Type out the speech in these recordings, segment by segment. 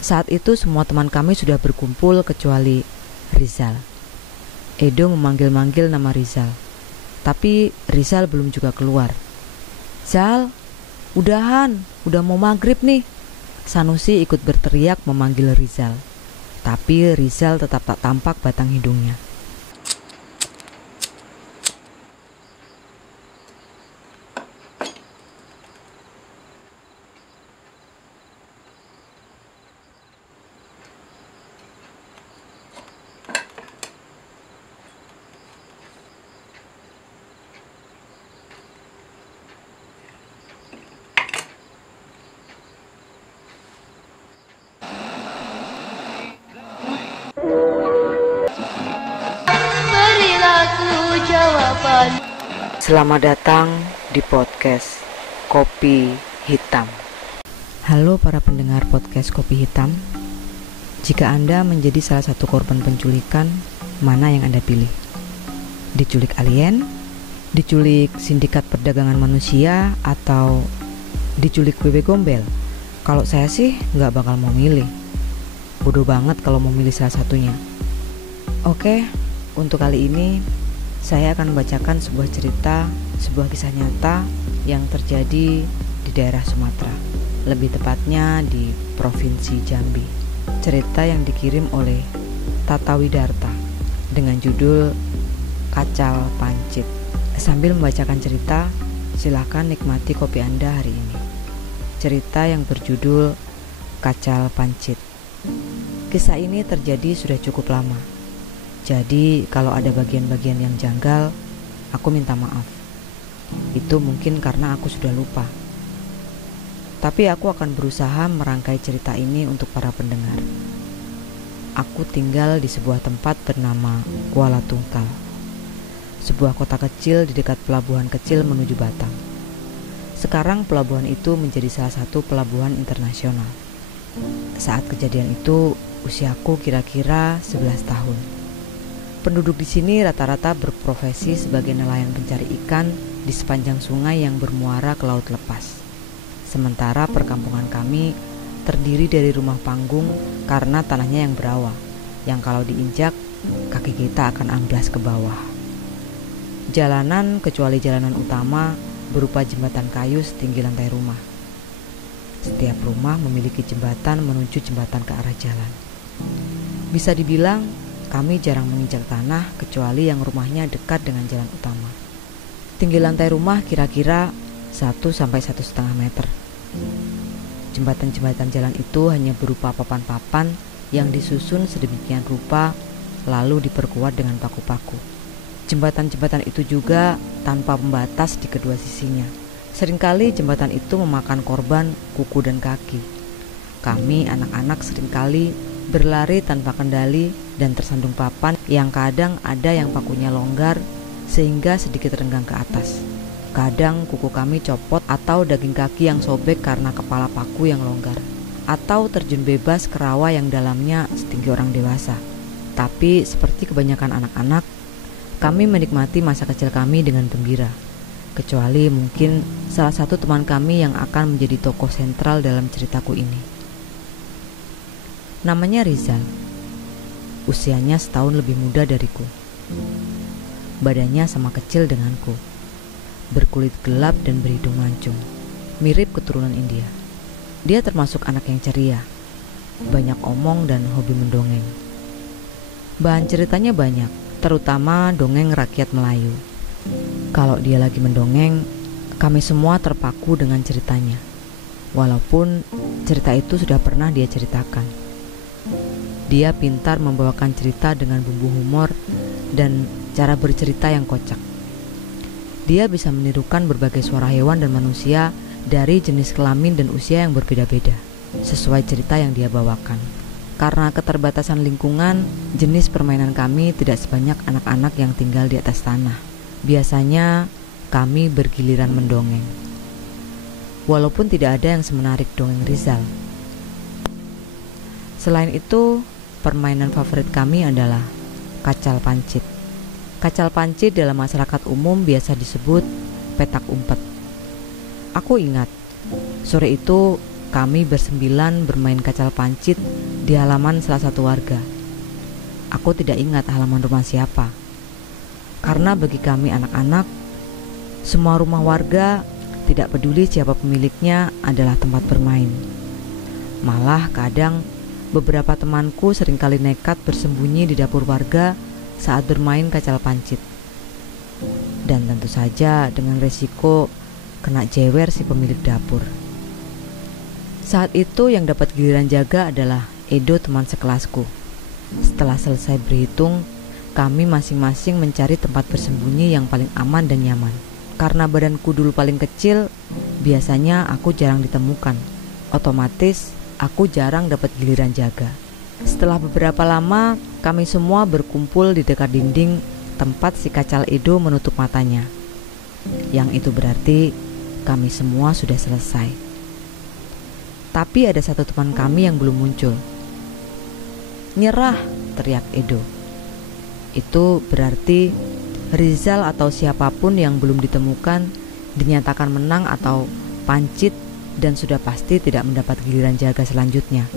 Saat itu semua teman kami sudah berkumpul kecuali Rizal. Edo memanggil-manggil nama Rizal, tapi Rizal belum juga keluar. "Zal, udahan, udah mau maghrib nih." Sanusi ikut berteriak memanggil Rizal, tapi Rizal tetap tak tampak batang hidungnya. Selamat datang di podcast Kopi Hitam. Halo para pendengar podcast Kopi Hitam. Jika Anda menjadi salah satu korban penculikan, mana yang Anda pilih? Diculik alien, diculik sindikat perdagangan manusia, atau diculik bebek gombel? Kalau saya sih nggak bakal mau milih. Bodoh banget kalau mau milih salah satunya. Oke, untuk kali ini saya akan membacakan sebuah cerita, sebuah kisah nyata yang terjadi di daerah Sumatera, lebih tepatnya di Provinsi Jambi. Cerita yang dikirim oleh Tata Widarta dengan judul Kacal Pancit. Sambil membacakan cerita, silakan nikmati kopi Anda hari ini. Cerita yang berjudul Kacal Pancit. Kisah ini terjadi sudah cukup lama. Jadi kalau ada bagian-bagian yang janggal, aku minta maaf. Itu mungkin karena aku sudah lupa. Tapi aku akan berusaha merangkai cerita ini untuk para pendengar. Aku tinggal di sebuah tempat bernama Kuala Tungkal, sebuah kota kecil di dekat pelabuhan kecil menuju Batam. Sekarang pelabuhan itu menjadi salah satu pelabuhan internasional. Saat kejadian itu, usiaku kira-kira 11 tahun. Penduduk di sini rata-rata berprofesi sebagai nelayan pencari ikan di sepanjang sungai yang bermuara ke laut lepas. Sementara perkampungan kami terdiri dari rumah panggung karena tanahnya yang berawa, yang kalau diinjak, kaki kita akan amblas ke bawah. Jalanan, kecuali jalanan utama, berupa jembatan kayu setinggi lantai rumah. Setiap rumah memiliki jembatan menuju jembatan ke arah jalan. Bisa dibilang, kami jarang menginjak tanah kecuali yang rumahnya dekat dengan jalan utama. Tinggi lantai rumah kira-kira 1-1,5 meter. Jembatan-jembatan jalan itu hanya berupa papan-papan yang disusun sedemikian rupa lalu diperkuat dengan paku-paku. Jembatan-jembatan itu juga tanpa pembatas di kedua sisinya. Seringkali jembatan itu memakan korban kuku dan kaki. Kami anak-anak seringkali berlari tanpa kendali dan tersandung papan yang kadang ada yang pakunya longgar sehingga sedikit renggang ke atas. Kadang kuku kami copot atau daging kaki yang sobek karena kepala paku yang longgar, atau terjun bebas ke rawa yang dalamnya setinggi orang dewasa. Tapi seperti kebanyakan anak-anak, kami menikmati masa kecil kami dengan gembira. Kecuali mungkin salah satu teman kami yang akan menjadi tokoh sentral dalam ceritaku ini. Namanya Rizal. Usianya setahun lebih muda dariku. Badannya sama kecil denganku. Berkulit gelap dan berhidung mancung. Mirip keturunan India. Dia termasuk anak yang ceria. Banyak omong dan hobi mendongeng. Bahan ceritanya banyak, terutama dongeng rakyat Melayu. Kalau dia lagi mendongeng, kami semua terpaku dengan ceritanya. Walaupun cerita itu sudah pernah dia ceritakan. Dia pintar membawakan cerita dengan bumbu humor dan cara bercerita yang kocak. Dia bisa menirukan berbagai suara hewan dan manusia dari jenis kelamin dan usia yang berbeda-beda, sesuai cerita yang dia bawakan. Karena keterbatasan lingkungan, jenis permainan kami tidak sebanyak anak-anak yang tinggal di atas tanah. Biasanya kami bergiliran mendongeng. Walaupun tidak ada yang semenarik dongeng Rizal. Selain itu, permainan favorit kami adalah kacal pancit. Kacal pancit dalam masyarakat umum biasa disebut petak umpet. Aku ingat, sore itu kami bersembilan bermain kacal pancit di halaman salah satu warga. Aku tidak ingat halaman rumah siapa. Karena bagi kami anak-anak, semua rumah warga, tidak peduli siapa pemiliknya, adalah tempat bermain. Malah kadang beberapa temanku seringkali nekat bersembunyi di dapur warga saat bermain kacal pancit. Dan tentu saja dengan resiko kena jewer si pemilik dapur. Saat itu yang dapat giliran jaga adalah Edo, teman sekelasku. Setelah selesai berhitung, kami masing-masing mencari tempat bersembunyi yang paling aman dan nyaman. Karena badanku dulu paling kecil, biasanya aku jarang ditemukan. Otomatis, aku jarang dapat giliran jaga. Setelah beberapa lama, kami semua berkumpul di dekat dinding tempat si kacal Edo menutup matanya. Yang itu berarti kami semua sudah selesai. Tapi ada satu teman kami yang belum muncul. "Nyerah!" teriak Edo. Itu berarti Rizal atau siapapun yang belum ditemukan dinyatakan menang atau pancit dan sudah pasti tidak mendapat giliran jaga selanjutnya.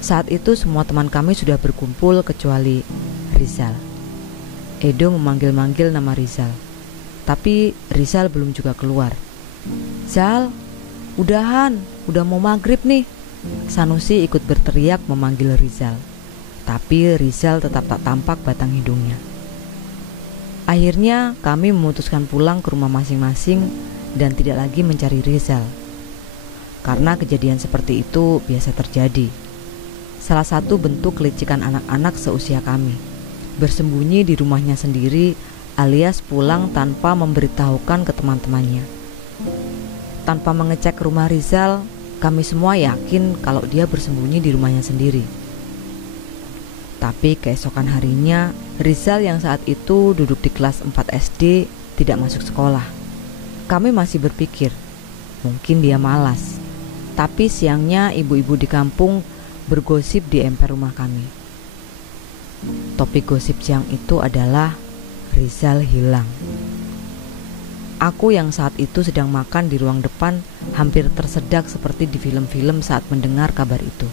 Saat itu semua teman kami sudah berkumpul kecuali Rizal. Edo memanggil-manggil nama Rizal, tapi Rizal belum juga keluar. "Zal, udahan, udah mau maghrib nih." Sanusi ikut berteriak memanggil Rizal, tapi Rizal tetap tak tampak batang hidungnya. Akhirnya kami memutuskan pulang ke rumah masing-masing dan tidak lagi mencari Rizal. Karena kejadian seperti itu biasa terjadi. Salah satu bentuk kelicikan anak-anak seusia kami, bersembunyi di rumahnya sendiri alias pulang tanpa memberitahukan ke teman-temannya. Tanpa mengecek rumah Rizal, kami semua yakin kalau dia bersembunyi di rumahnya sendiri. Tapi keesokan harinya, Rizal yang saat itu duduk di kelas 4 SD tidak masuk sekolah. Kami masih berpikir, mungkin dia malas. Tapi siangnya ibu-ibu di kampung bergosip di emper rumah kami. Topik gosip siang itu adalah Rizal hilang. Aku yang saat itu sedang makan di ruang depan hampir tersedak seperti di film-film saat mendengar kabar itu.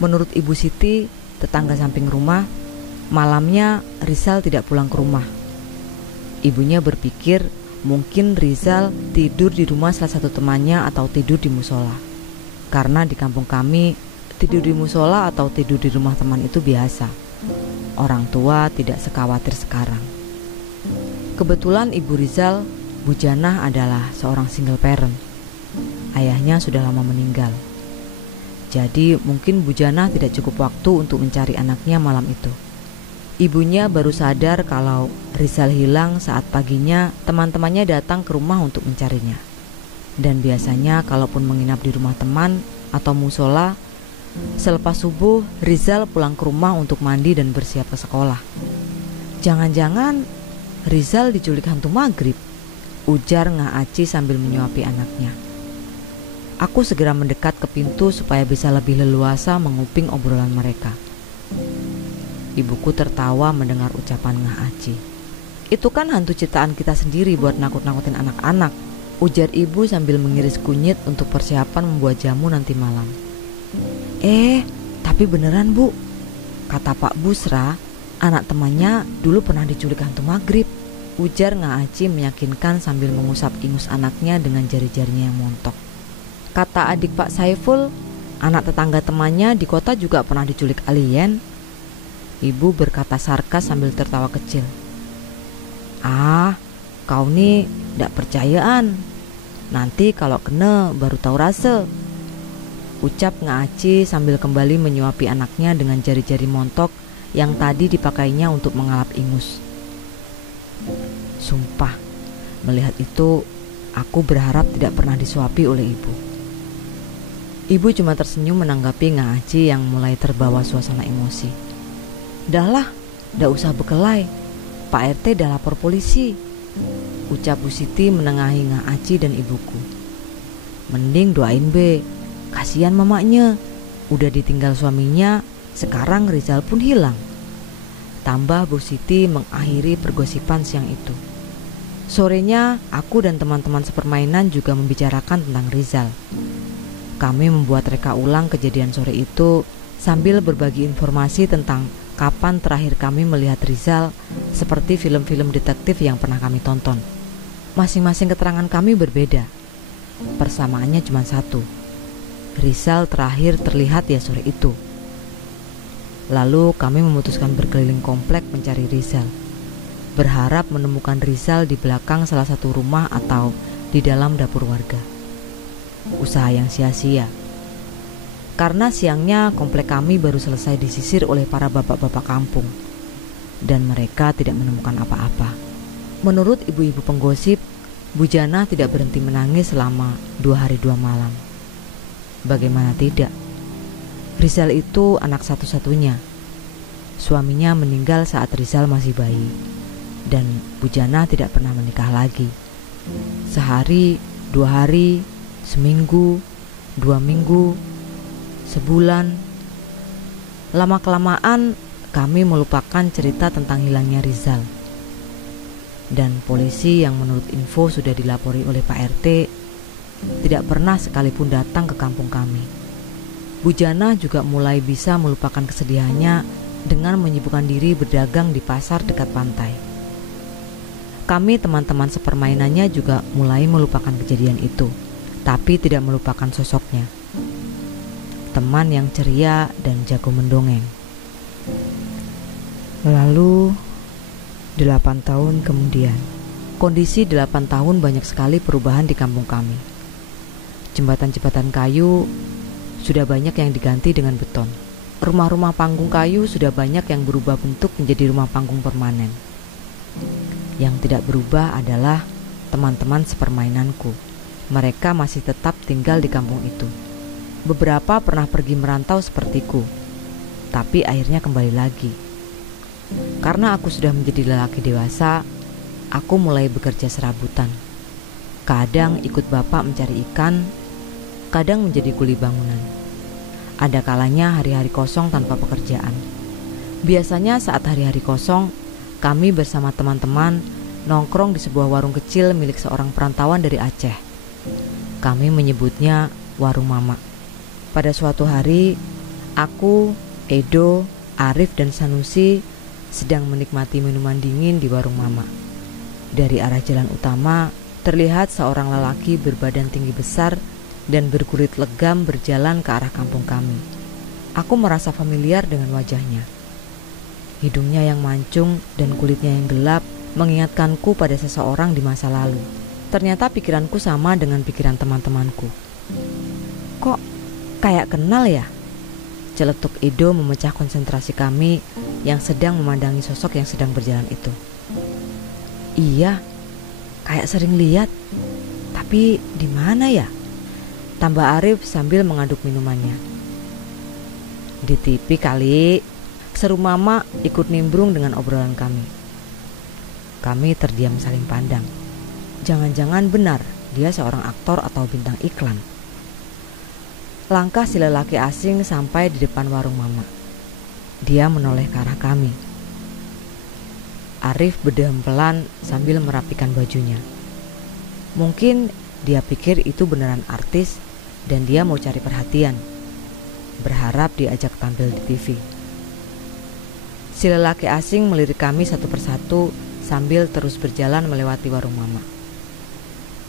Menurut Ibu Siti, tetangga samping rumah, malamnya Rizal tidak pulang ke rumah. Ibunya berpikir mungkin Rizal tidur di rumah salah satu temannya atau tidur di musola. Karena di kampung kami, tidur di musola atau tidur di rumah teman itu biasa. Orang tua tidak sekhawatir sekarang. Kebetulan Ibu Rizal, Bu Janah, adalah seorang single parent. Ayahnya sudah lama meninggal. Jadi mungkin Bu Janah tidak cukup waktu untuk mencari anaknya malam itu. Ibunya baru sadar kalau Rizal hilang saat paginya teman-temannya datang ke rumah untuk mencarinya. Dan biasanya kalaupun menginap di rumah teman atau musola, selepas subuh Rizal pulang ke rumah untuk mandi dan bersiap ke sekolah. "Jangan-jangan Rizal diculik hantu maghrib," ujar Nga Aci sambil menyuapi anaknya. Aku segera mendekat ke pintu supaya bisa lebih leluasa menguping obrolan mereka. Ibuku tertawa mendengar ucapan Nga Aci. "Itu kan hantu ciptaan kita sendiri buat nakut-nakutin anak-anak," ujar ibu sambil mengiris kunyit untuk persiapan membuat jamu nanti malam. Tapi beneran Bu," kata Pak Busra, anak temannya dulu pernah diculik hantu maghrib, ujar Nga Aci meyakinkan sambil mengusap ingus anaknya dengan jari-jarinya yang montok. Kata adik Pak Saiful, anak tetangga temannya di kota juga pernah diculik alien. Ibu berkata sarkas sambil tertawa kecil. Kau nih gak percayaan. Nanti kalau kena baru tahu rasa," ucap Nga Aci sambil kembali menyuapi anaknya dengan jari-jari montok yang tadi dipakainya untuk mengalap ingus. Sumpah, melihat itu aku berharap tidak pernah disuapi oleh ibu. Ibu cuma tersenyum menanggapi Nga Aci yang mulai terbawa suasana emosi. "Dahlah, dah usah bekelai. Pak RT dah lapor polisi," ucap Bu Siti menengahi Nga Aci dan ibuku. "Mending doain be, kasihan mamanya. Udah ditinggal suaminya, sekarang Rizal pun hilang," tambah Bu Siti mengakhiri pergosipan siang itu. Sorenya, aku dan teman-teman sepermainan juga membicarakan tentang Rizal. Kami membuat reka ulang kejadian sore itu sambil berbagi informasi tentang kapan terakhir kami melihat Rizal seperti film-film detektif yang pernah kami tonton. Masing-masing keterangan kami berbeda. Persamaannya cuma satu. Rizal terakhir terlihat ya sore itu. Lalu kami memutuskan berkeliling komplek mencari Rizal, berharap menemukan Rizal di belakang salah satu rumah atau di dalam dapur warga. Usaha yang sia-sia, karena siangnya komplek kami baru selesai disisir oleh para bapak-bapak kampung, dan mereka tidak menemukan apa-apa. Menurut ibu-ibu penggosip, Bu Jana tidak berhenti menangis selama 2 hari 2 malam. Bagaimana tidak? Rizal itu anak satu-satunya. Suaminya meninggal saat Rizal masih bayi, dan Bu Jana tidak pernah menikah lagi. Sehari, 2 hari, seminggu, 2 minggu, sebulan. Lama-kelamaan kami melupakan cerita tentang hilangnya Rizal. Dan polisi yang menurut info sudah dilapori oleh Pak RT tidak pernah sekalipun datang ke kampung kami. Bu Jana juga mulai bisa melupakan kesedihannya dengan menyibukkan diri berdagang di pasar dekat pantai. Kami teman-teman sepermainannya juga mulai melupakan kejadian itu, tapi tidak melupakan sosoknya. Teman yang ceria dan jago mendongeng. Lalu 8 tahun kemudian, kondisi 8 tahun banyak sekali perubahan di kampung kami. Jembatan-jembatan kayu sudah banyak yang diganti dengan beton. Rumah-rumah panggung kayu sudah banyak yang berubah bentuk menjadi rumah panggung permanen. Yang tidak berubah adalah teman-teman sepermainanku. Mereka masih tetap tinggal di kampung itu. Beberapa pernah pergi merantau sepertiku, tapi akhirnya kembali lagi. Karena aku sudah menjadi lelaki dewasa, aku mulai bekerja serabutan. Kadang ikut bapak mencari ikan, kadang menjadi kuli bangunan. Ada kalanya hari-hari kosong tanpa pekerjaan. Biasanya saat hari-hari kosong, kami bersama teman-teman nongkrong di sebuah warung kecil milik seorang perantauan dari Aceh. Kami menyebutnya Warung Mama. Pada suatu hari, aku, Edo, Arif, dan Sanusi sedang menikmati minuman dingin di Warung Mama. Dari arah jalan utama, terlihat seorang lelaki berbadan tinggi besar dan berkulit legam berjalan ke arah kampung kami. Aku merasa familiar dengan wajahnya. Hidungnya yang mancung dan kulitnya yang gelap mengingatkanku pada seseorang di masa lalu. Ternyata pikiranku sama dengan pikiran teman-temanku. Kok kayak kenal ya? Celetuk Edo memecah konsentrasi kami yang sedang memandangi sosok yang sedang berjalan itu. Iya, kayak sering lihat. Tapi di mana ya? Tambah Arif sambil mengaduk minumannya. Di TV kali, seru Mama ikut nimbrung dengan obrolan kami. Kami terdiam saling pandang. Jangan-jangan benar dia seorang aktor atau bintang iklan. Langkah si lelaki asing sampai di depan warung Mama. Dia menoleh ke arah kami. Arif berdiam pelan sambil merapikan bajunya. Mungkin dia pikir itu beneran artis dan dia mau cari perhatian, berharap diajak tampil di TV. Si lelaki asing melirik kami satu persatu sambil terus berjalan melewati warung Mama.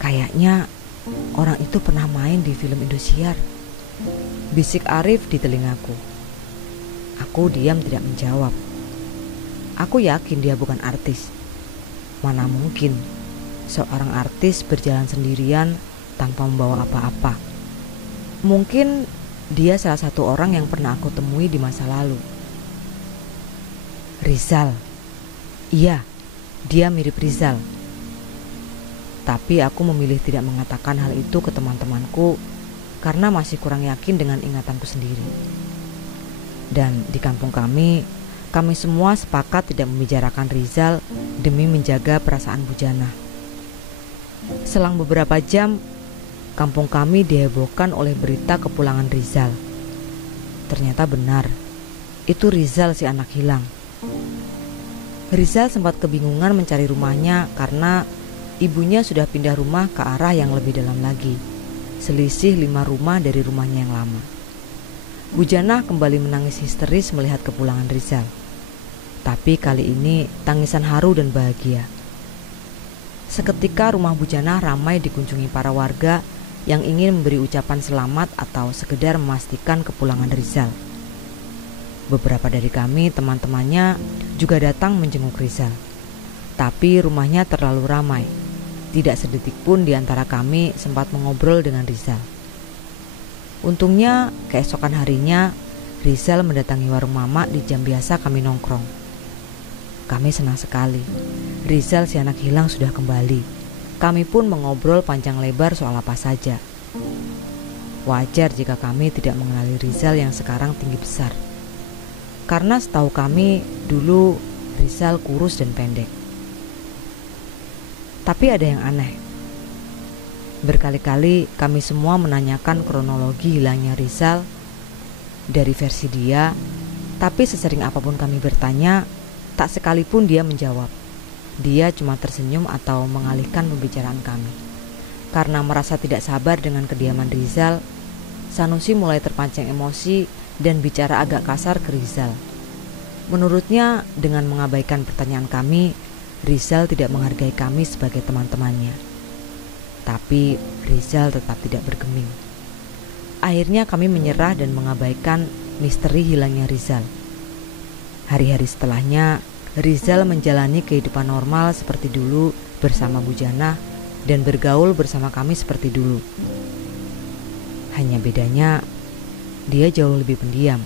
Kayaknya orang itu pernah main di film Indosiar, bisik Arif di telingaku. Aku diam tidak menjawab. Aku yakin dia bukan artis. Mana mungkin seorang artis berjalan sendirian tanpa membawa apa-apa. Mungkin dia salah satu orang yang pernah aku temui di masa lalu. Rizal. Iya, dia mirip Rizal. Tapi aku memilih tidak mengatakan hal itu ke teman-temanku karena masih kurang yakin dengan ingatanku sendiri. Dan di kampung kami semua sepakat tidak membicarakan Rizal demi menjaga perasaan Bu Jana. Selang beberapa jam, kampung kami dihebohkan oleh berita kepulangan Rizal. Ternyata benar, itu Rizal si anak hilang. Rizal sempat kebingungan mencari rumahnya karena ibunya sudah pindah rumah ke arah yang lebih dalam lagi. selisih 5 rumah dari rumahnya yang lama. Bu Janah kembali menangis histeris melihat kepulangan Rizal. Tapi kali ini tangisan haru dan bahagia. Seketika rumah Bu Janah ramai dikunjungi para warga yang ingin memberi ucapan selamat atau sekedar memastikan kepulangan Rizal. Beberapa dari kami, teman-temannya, juga datang menjenguk Rizal. Tapi rumahnya terlalu ramai. Tidak sedetik pun di antara kami sempat mengobrol dengan Rizal. Untungnya keesokan harinya Rizal mendatangi warung Mama di jam biasa kami nongkrong. Kami senang sekali. Rizal si anak hilang sudah kembali. Kami pun mengobrol panjang lebar soal apa saja. Wajar jika kami tidak mengenali Rizal yang sekarang tinggi besar. Karena setahu kami dulu Rizal kurus dan pendek. Tapi ada yang aneh. Berkali-kali kami semua menanyakan kronologi hilangnya Rizal dari versi dia, tapi sesering apapun kami bertanya, tak sekalipun dia menjawab. Dia cuma tersenyum atau mengalihkan pembicaraan kami. Karena merasa tidak sabar dengan kediaman Rizal, Sanusi mulai terpancing emosi dan bicara agak kasar ke Rizal. Menurutnya, dengan mengabaikan pertanyaan kami, Rizal tidak menghargai kami sebagai teman-temannya. Tapi Rizal tetap tidak bergeming. Akhirnya kami menyerah dan mengabaikan misteri hilangnya Rizal. Hari-hari setelahnya, Rizal menjalani kehidupan normal seperti dulu bersama Bu Janah dan bergaul bersama kami seperti dulu. Hanya bedanya, dia jauh lebih pendiam.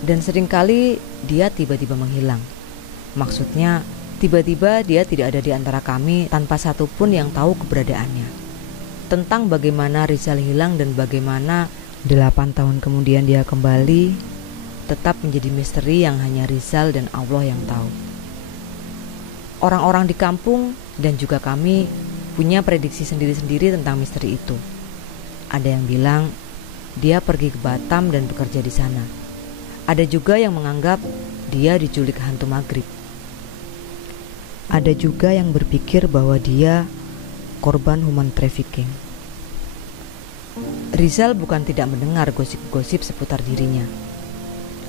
Dan seringkali dia tiba-tiba menghilang. Maksudnya, tiba-tiba dia tidak ada di antara kami tanpa satupun yang tahu keberadaannya. Tentang bagaimana Rizal hilang dan bagaimana 8 tahun kemudian dia kembali, tetap menjadi misteri yang hanya Rizal dan Allah yang tahu. Orang-orang di kampung dan juga kami punya prediksi sendiri-sendiri tentang misteri itu. Ada yang bilang dia pergi ke Batam dan bekerja di sana. Ada juga yang menganggap dia diculik hantu maghrib. Ada juga yang berpikir bahwa dia korban human trafficking. Rizal bukan tidak mendengar gosip-gosip seputar dirinya.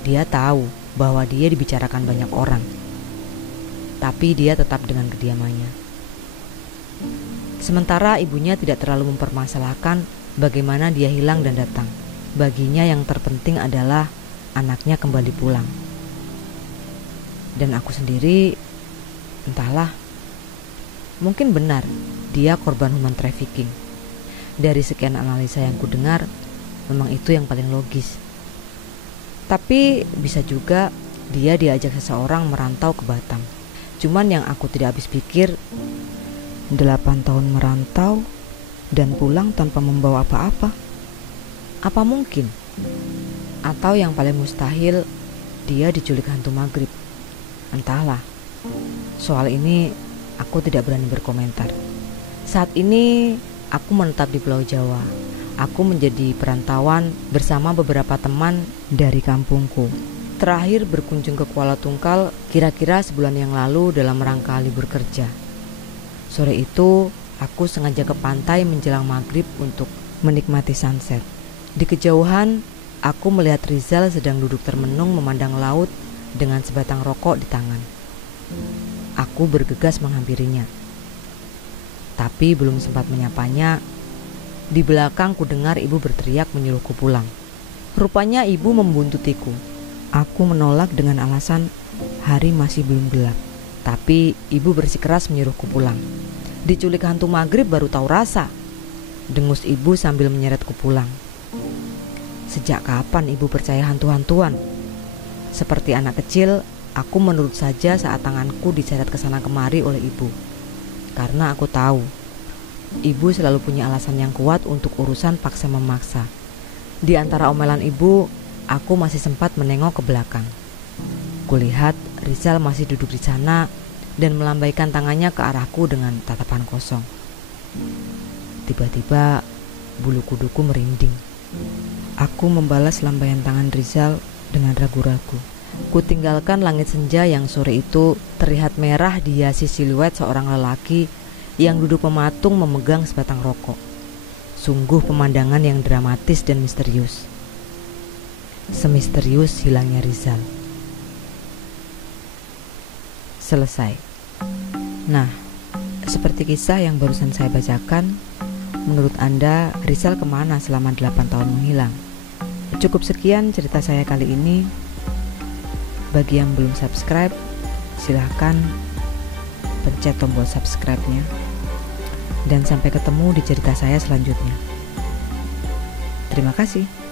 Dia tahu bahwa dia dibicarakan banyak orang. Tapi dia tetap dengan kediamannya. Sementara ibunya tidak terlalu mempermasalahkan bagaimana dia hilang dan datang. Baginya yang terpenting adalah anaknya kembali pulang. Dan aku sendiri, entahlah, mungkin benar dia korban human trafficking. Dari sekian analisa yang ku dengar, memang itu yang paling logis. Tapi bisa juga dia diajak seseorang merantau ke Batam. Cuman yang aku tidak habis pikir, 8 tahun merantau dan pulang tanpa membawa apa-apa. Apa mungkin? Atau yang paling mustahil, dia diculik hantu maghrib. Entahlah. Soal ini aku tidak berani berkomentar. Saat ini aku menetap di Pulau Jawa. Aku menjadi perantauan bersama beberapa teman dari kampungku. Terakhir berkunjung ke Kuala Tungkal kira-kira sebulan yang lalu dalam rangka libur kerja. Sore itu aku sengaja ke pantai menjelang maghrib untuk menikmati sunset. Di kejauhan aku melihat Rizal sedang duduk termenung memandang laut dengan sebatang rokok di tangan. Aku bergegas menghampirinya. Tapi belum sempat menyapanya, di belakang ku dengar ibu berteriak menyuruhku pulang. Rupanya ibu membuntutiku. Aku menolak dengan alasan hari masih belum gelap. Tapi ibu bersikeras menyuruhku pulang. Diculik hantu maghrib baru tahu rasa, dengus ibu sambil menyeretku pulang. Sejak kapan ibu percaya hantu-hantuan? Seperti anak kecil, aku menurut saja saat tanganku diseret ke sana kemari oleh ibu. Karena aku tahu, ibu selalu punya alasan yang kuat untuk urusan paksa memaksa. Di antara omelan ibu, aku masih sempat menengok ke belakang. Kulihat Rizal masih duduk di sana dan melambaikan tangannya ke arahku dengan tatapan kosong. Tiba-tiba bulu kuduku merinding. Aku membalas lambaian tangan Rizal dengan ragu-ragu. Kutinggalkan langit senja yang sore itu terlihat merah dihiasi siluet seorang lelaki yang duduk mematung memegang sebatang rokok. Sungguh pemandangan yang dramatis dan misterius. Semisterius hilangnya Rizal. Selesai. Nah, seperti kisah yang barusan saya bacakan, menurut Anda Rizal kemana selama 8 tahun menghilang? Cukup sekian cerita saya kali ini. Bagi yang belum subscribe, silahkan pencet tombol subscribe-nya. Dan sampai ketemu di cerita saya selanjutnya. Terima kasih.